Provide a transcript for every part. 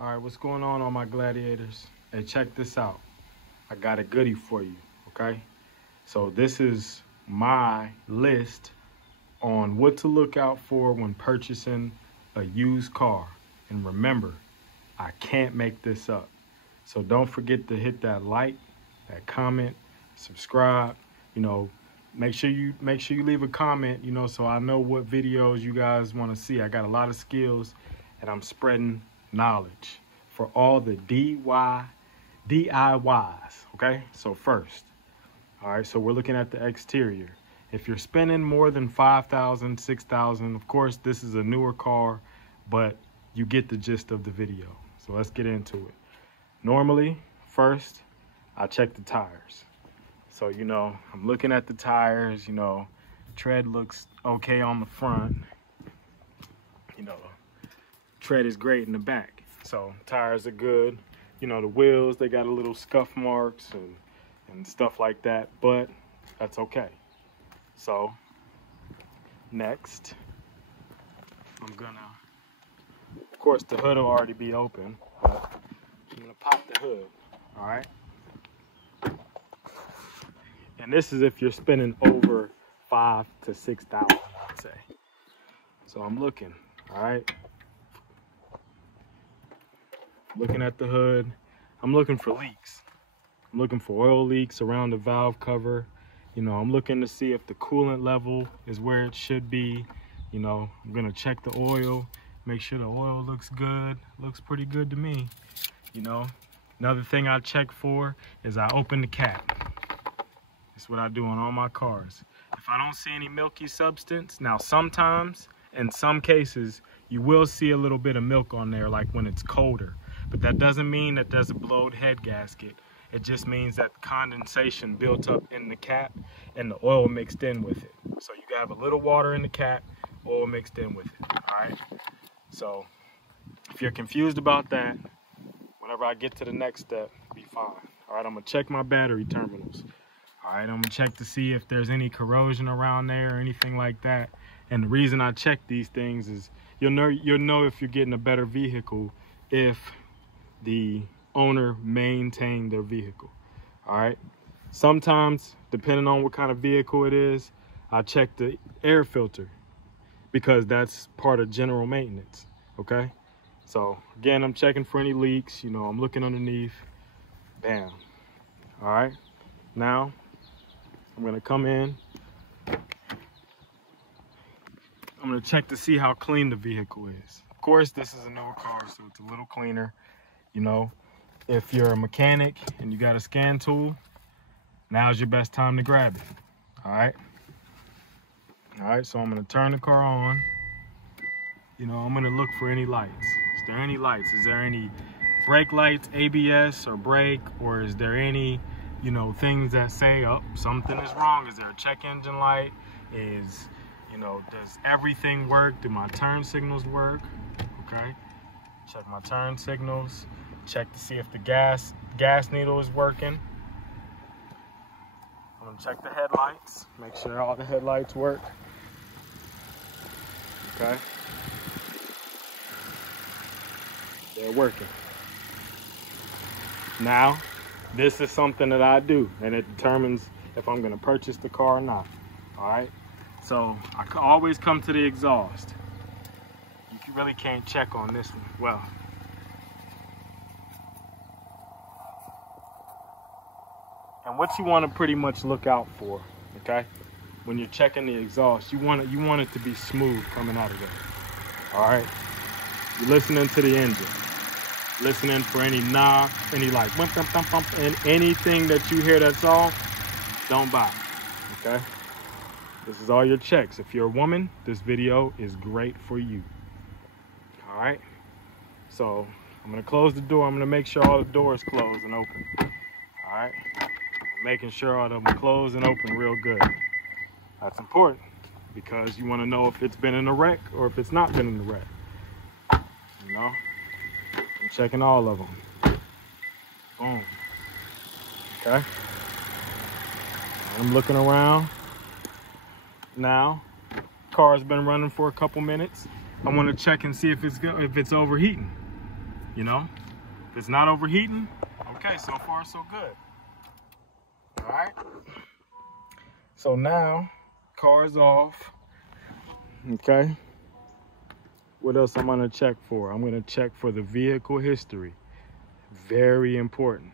All right, what's going on all my gladiators? Hey, check this out. I got a goodie for you, okay? So this is my list on what to look out for when purchasing a used car. And remember, I can't make this up. So don't forget to hit that like, that comment, subscribe, make sure you leave a comment, so I know what videos you guys want to see. I got a lot of skills and I'm spreading knowledge for all the DIYs, okay? So first, all right, so we're looking at the exterior. If you're spending more than $5,000, $6,000, of course, this is a newer car, but you get the gist of the video. So let's get into it. Normally, first, I check the tires. So, I'm looking at the tires, tread looks okay on the front. Tread is great in the back. So tires are good. The wheels, they got a little scuff marks and stuff like that, but that's okay. So next, of course the hood will already be open, but I'm gonna pop the hood, all right? And this is if you're spending over $5,000 to $6,000, I'd say. So I'm looking, all right? Looking at the hood, I'm looking for leaks. I'm looking for oil leaks around the valve cover. I'm looking to see if the coolant level is where it should be. I'm gonna check the oil, make sure the oil looks good. Looks pretty good to me. Another thing I check for is I open the cap. That's what I do on all my cars. If I don't see any milky substance, now sometimes, in some cases, you will see a little bit of milk on there, like when it's colder. But that doesn't mean that there's a blowed head gasket. It just means that condensation built up in the cap and the oil mixed in with it. So you have a little water in the cap, oil mixed in with it, all right? So if you're confused about that, whenever I get to the next step, be fine. All right, I'm gonna check my battery terminals. All right, I'm gonna check to see if there's any corrosion around there or anything like that. And the reason I check these things is you'll know if you're getting a better vehicle if the owner maintained their vehicle. All right, sometimes depending on what kind of vehicle it is, I check the air filter because that's part of general maintenance. Okay, so again, I'm checking for any leaks. I'm looking underneath. Bam. All right, now I'm gonna come in. I'm gonna check to see how clean the vehicle is. Of course, this is a newer car, so it's a little cleaner. If you're a mechanic and you got a scan tool, now's your best time to grab it. All right, so I'm gonna turn the car on. I'm gonna look for any lights. Is there any lights? Is there any brake lights, ABS or brake, or is there any things that say, oh, something is wrong? Is there a check engine light? Does everything work? Do my turn signals work? Okay, check my turn signals. Check to see if the gas needle is working. I'm gonna check the headlights, make sure all the headlights work. Okay, they're working. Now, this is something that I do, and it determines if I'm gonna purchase the car or not. All right, so I always come to the exhaust. You really can't check on this one. Well, and what you want to pretty much look out for, okay? When you're checking the exhaust, you want it to be smooth coming out of there. All right, you're listening to the engine, listening for any knock, any like bump, bump, bump, bump, and anything that you hear that's off, don't buy, okay? This is all your checks. If you're a woman, this video is great for you. All right, so I'm gonna close the door. I'm gonna make sure all the doors closed and open. All right, making sure all of them closed and open real good. That's important because you want to know if it's been in a wreck or if it's not been in a wreck. I'm checking all of them. Boom. Okay, I'm looking around now. Car's been running for a couple minutes. I want to check and see if it's overheating. You know, if it's not overheating, okay, so far so good. All right. So now, car's off. Okay. What else I'm gonna check for? I'm gonna check for the vehicle history. Very important.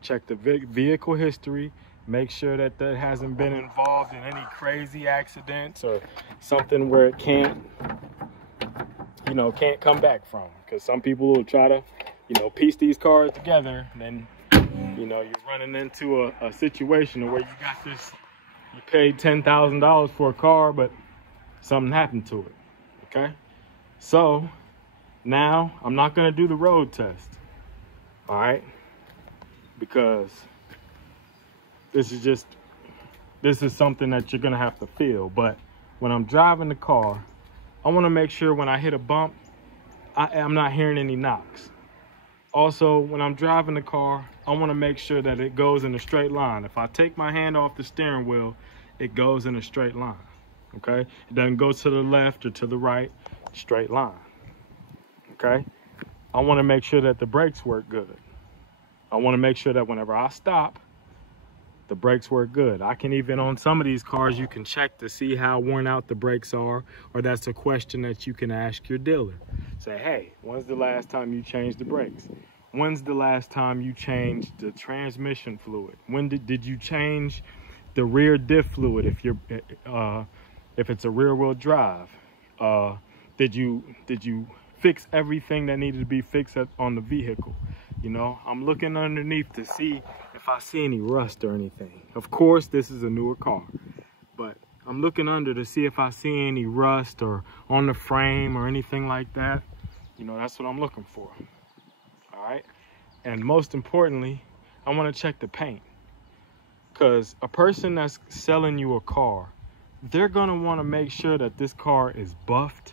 Check the vehicle history. Make sure that that hasn't been involved in any crazy accidents or something where it can't, you know, can't come back from. Because some people will try to, you know, piece these cars together, and then, you know, you're running into a situation where you got this, you paid $10,000 for a car, but something happened to it. Okay. So now I'm not going to do the road test. All right. Because this is something that you're gonna have to feel. But when I'm driving the car, I want to make sure when I hit a bump, I'm not hearing any knocks. Also, when I'm driving the car, I want to make sure that it goes in a straight line. If I take my hand off the steering wheel, it goes in a straight line. Okay, it doesn't go to the left or to the right, straight line. Okay, I want to make sure that the brakes work good. I want to make sure that whenever I stop, the brakes work good. I can even, on some of these cars, you can check to see how worn out the brakes are, or that's a question that you can ask your dealer. Say, hey, when's the last time you changed the brakes? When's the last time you changed the transmission fluid? When did you change the rear diff fluid if it's a rear wheel drive? Did you fix everything that needed to be fixed on the vehicle? You know, I'm looking underneath to see if I see any rust or anything. Of course, this is a newer car, but I'm looking under to see if I see any rust or on the frame or anything like that. You know, that's what I'm looking for. All right. And most importantly, I want to check the paint, because a person that's selling you a car, they're going to want to make sure that this car is buffed,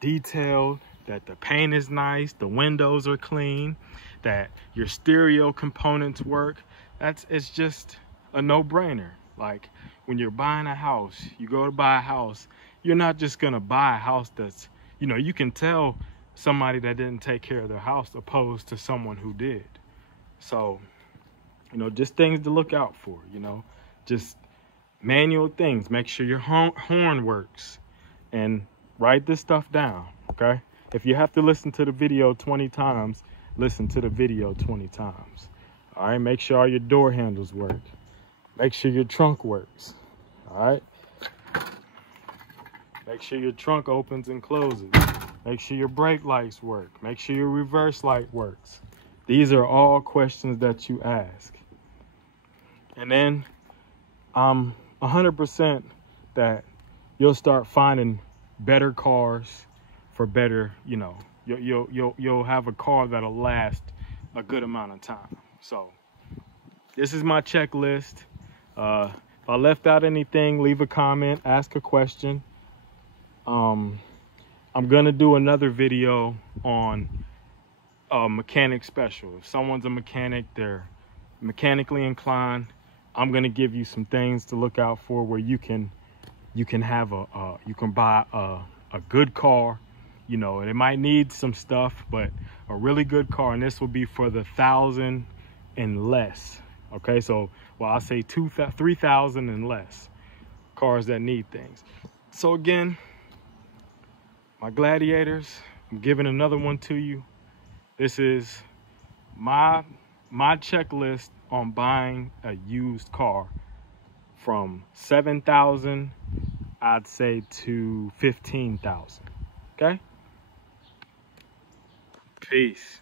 detailed, that the paint is nice, the windows are clean, that your stereo components work. It's just a no-brainer. Like when you're buying a house, you go to buy a house, you're not just gonna buy a house that's, you know, you can tell somebody that didn't take care of their house opposed to someone who did. So, you know, just things to look out for, you know, just manual things. Make sure your horn works, and write this stuff down, okay? If you have to listen to the video 20 times, listen to the video 20 times. All right, make sure all your door handles work. Make sure your trunk works. All right. Make sure your trunk opens and closes. Make sure your brake lights work. Make sure your reverse light works. These are all questions that you ask. And then I'm 100% that you'll start finding better cars for better, you know, you'll have a car that'll last a good amount of time. So this is my checklist. If I left out anything, leave a comment, ask a question. I'm gonna do another video on mechanic special. If someone's a mechanic, they're mechanically inclined, I'm gonna give you some things to look out for where you can have you can buy a good car. You know, it might need some stuff, but a really good car, and this will be for the 1,000 and less. Okay, so, well, I'll say 3,000 and less cars that need things. So again, my gladiators, I'm giving another one to you. This is my checklist on buying a used car from 7,000, I'd say, to 15,000. Okay? Peace.